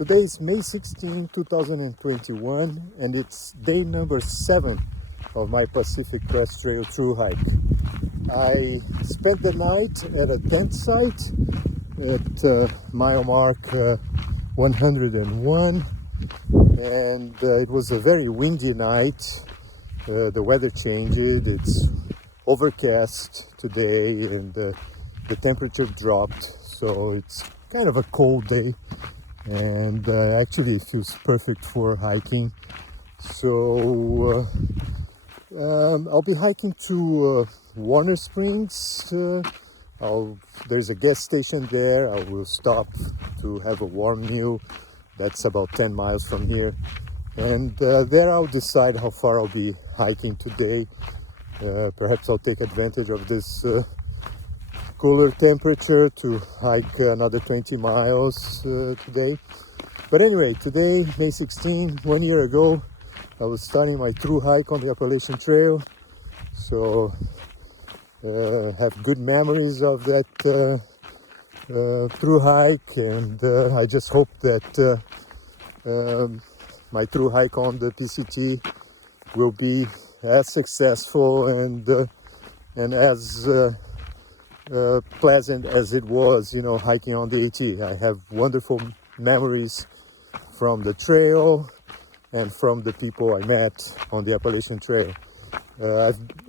Today is May 16, 2021, and it's day number 7 of my Pacific Crest Trail thru hike. I spent the night at a tent site at mile mark 101, and it was a very windy night. The weather changed, it's overcast today, and the temperature dropped, so it's kind of a cold day, and actually it feels perfect for hiking. So I'll be hiking to Warner Springs. There's a gas station there. I will stop to have a warm meal. That's about 10 miles from here, and there I'll decide how far I'll be hiking today. Perhaps I'll take advantage of this cooler temperature to hike another 20 miles today. But anyway, today, May 16, 1 year ago, I was starting my thru hike on the Appalachian Trail. So have good memories of that thru hike, and I just hope that my thru hike on the PCT will be as successful and as pleasant as it was, hiking on the AT. I have wonderful memories from the trail and from the people I met on the Appalachian Trail.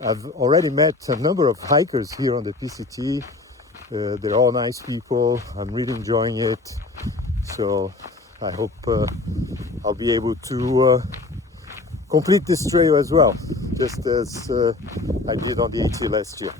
I've already met a number of hikers here on the PCT. They're all nice people. I'm really enjoying it. So I hope I'll be able to complete this trail as well, just as I did on the AT last year.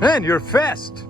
Man, you're fast!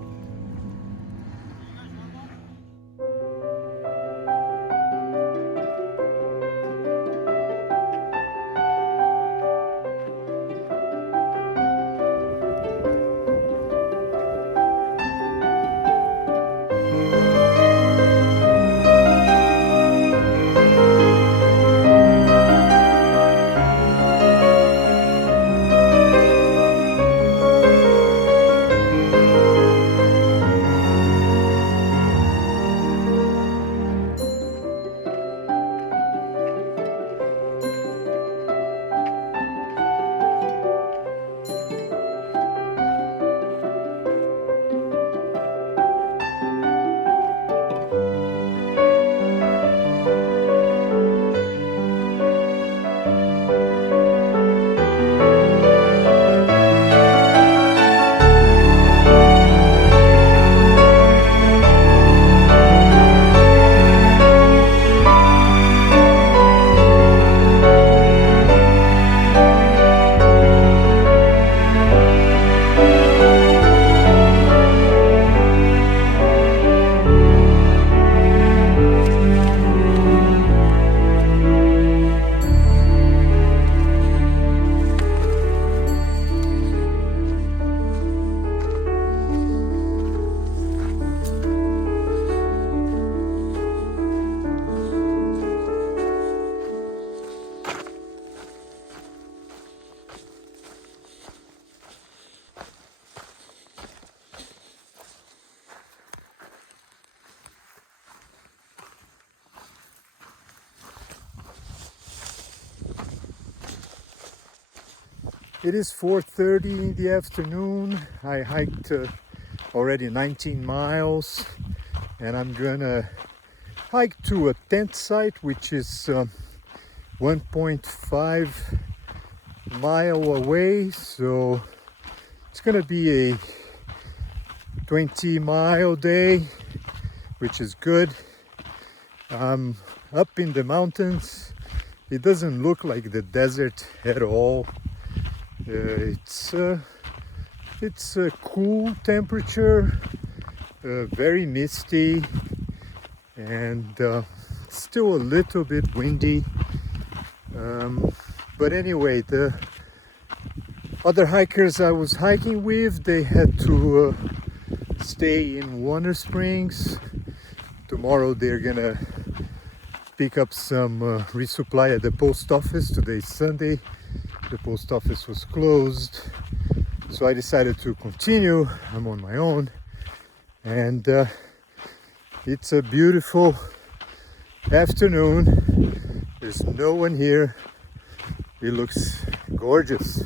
It is 4:30 in the afternoon. I hiked already 19 miles, and I'm gonna hike to a tent site which is 1.5 mile away, so it's gonna be a 20-mile day, which is good. I'm up in the mountains. It doesn't look like the desert at all. It's a cool temperature, very misty, and still a little bit windy. But anyway, the other hikers I was hiking with, they had to stay in Warner Springs. Tomorrow they're gonna pick up some resupply at the post office. Today's Sunday. The post office was closed, so I decided to continue. I'm on my own, and it's a beautiful afternoon. There's no one here. It looks gorgeous.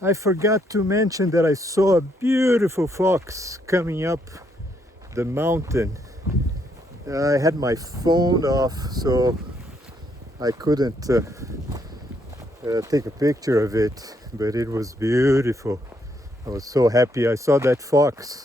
I forgot to mention that I saw a beautiful fox coming up the mountain. I had my phone off, so I couldn't take a picture of it, but it was beautiful. I was so happy I saw that fox.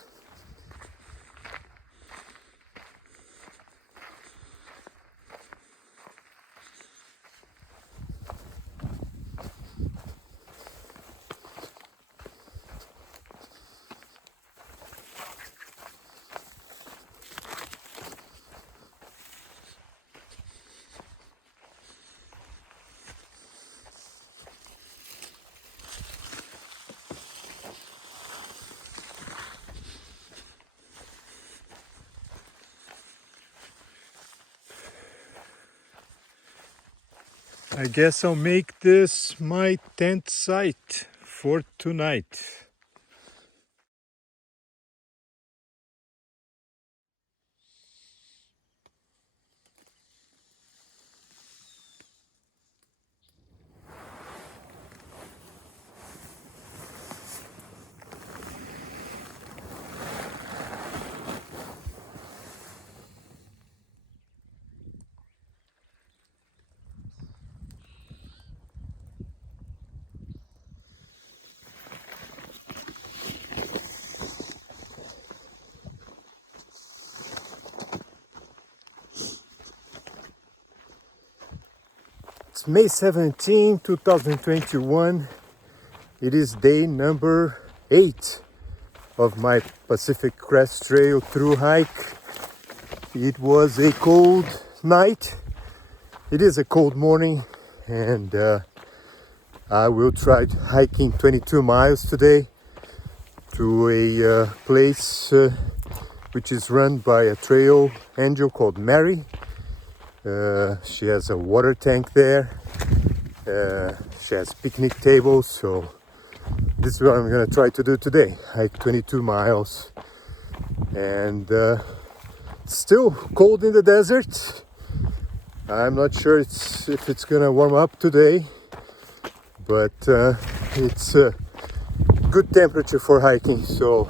I guess I'll make this my tent site for tonight. It's May 17, 2021. It is day number 8 of my Pacific Crest Trail through hike. It was a cold night. It is a cold morning, and I will try hiking 22 miles today to a place which is run by a trail angel called Mary. She has a water tank there. She has picnic tables, so this is what I'm gonna try to do today. Hike 22 miles, and still cold in the desert. I'm not sure if it's gonna warm up today, but it's a good temperature for hiking, so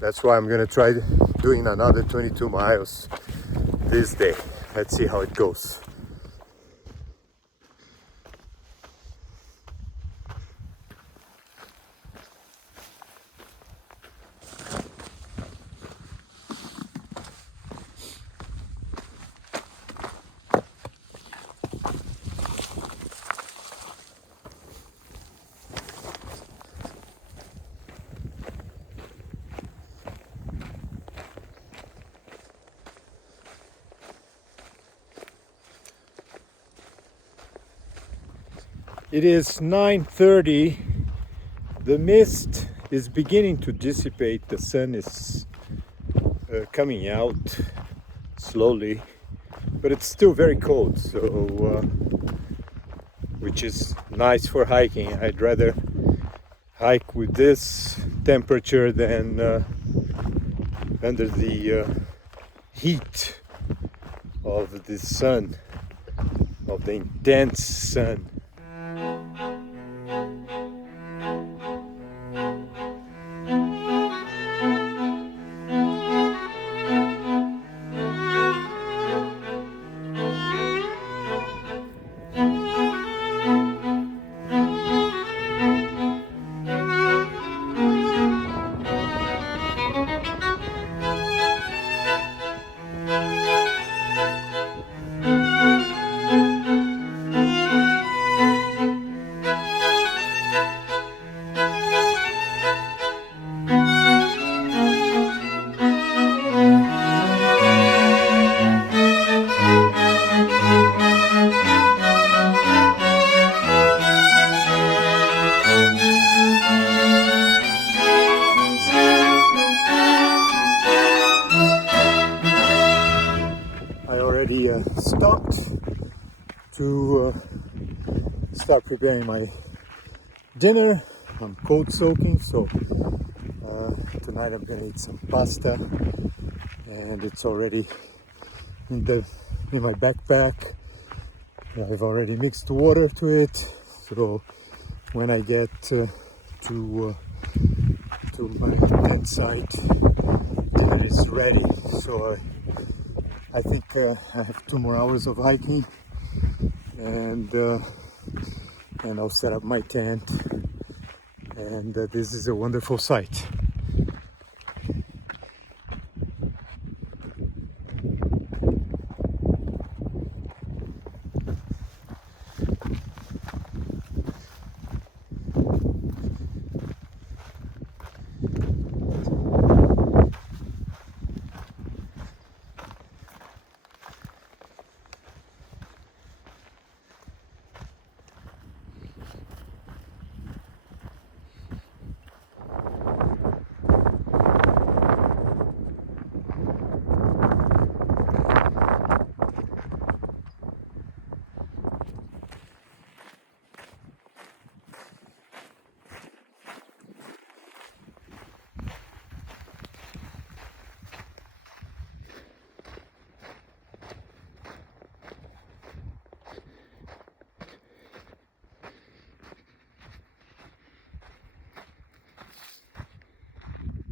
that's why I'm gonna try doing another 22 miles this day. Let's see how it goes. It is 9:30. The mist is beginning to dissipate. The sun is coming out slowly, but it's still very cold, so which is nice for hiking. I'd rather hike with this temperature than under the heat of the sun, of the intense sun. I already stopped to start preparing my dinner. I'm cold soaking, so tonight I'm gonna eat some pasta, and it's already in my backpack. I've already mixed water to it, so when I get to my tent site, dinner is ready. So I think I have 2 more hours of hiking, and I'll set up my tent, and this is a wonderful sight.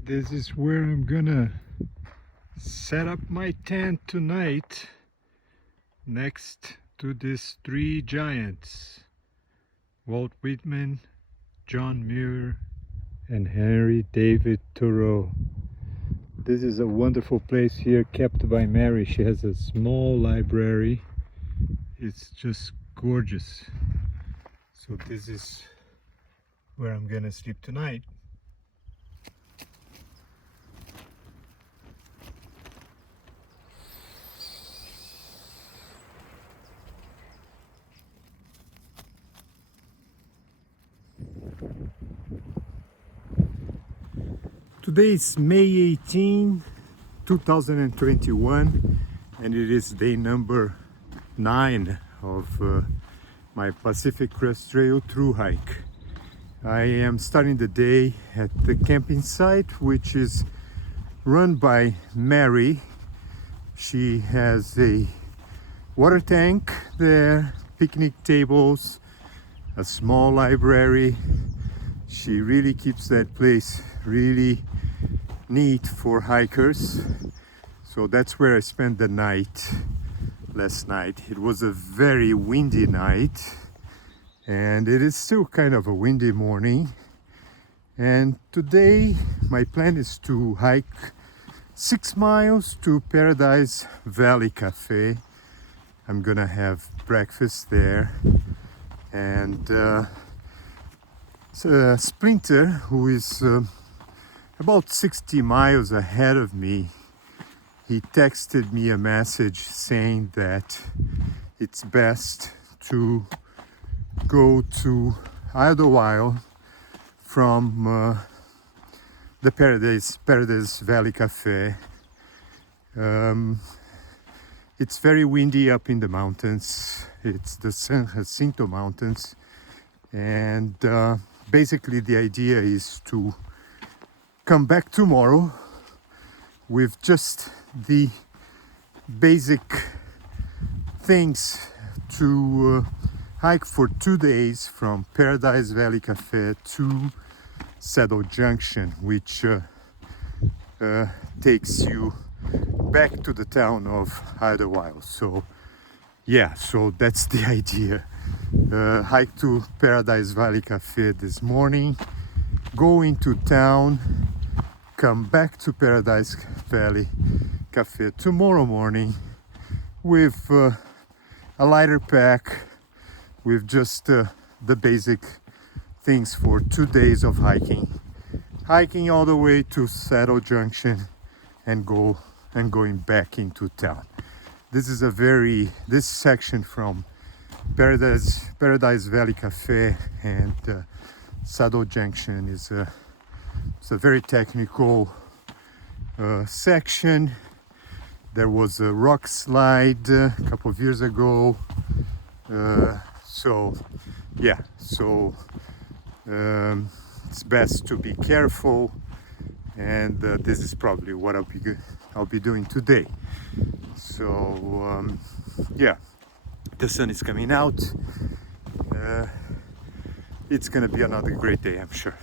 This is where I'm gonna set up my tent tonight, next to these 3 giants: Walt Whitman, John Muir, and Henry David Thoreau. This is a wonderful place here, kept by Mary. She has a small library. It's just gorgeous. So this is where I'm gonna sleep tonight. Today is May 18, 2021, and it is day number 9 of my Pacific Crest Trail through hike. I am starting the day at the camping site, which is run by Mary. She has a water tank there, picnic tables, a small library. She really keeps that place really neat for hikers. So that's where I spent the night last night. It was a very windy night, and it is still kind of a windy morning. And today my plan is to hike 6 miles to Paradise Valley Cafe. I'm gonna have breakfast there, and a sprinter who is about 60 miles ahead of me, he texted me a message saying that it's best to go to Idlewild from the Paradise Valley Cafe. It's very windy up in the mountains. It's the San Jacinto mountains, and basically the idea is to come back tomorrow with just the basic things to hike for 2 days from Paradise Valley Cafe to Saddle Junction, which takes you back to the town of Idlewild. So yeah, so that's the idea. Hike to Paradise Valley Cafe this morning, go into town, come back to Paradise Valley Cafe tomorrow morning with a lighter pack, with just the basic things for 2 days of hiking all the way to Saddle Junction and going back into town. This section from Paradise Valley Cafe and Saddle Junction is it's a very technical section. There was a rock slide a couple of years ago, so yeah, so it's best to be careful, and this is probably what I'll be doing today. So yeah, the sun is coming out. It's gonna be another great day, I'm sure.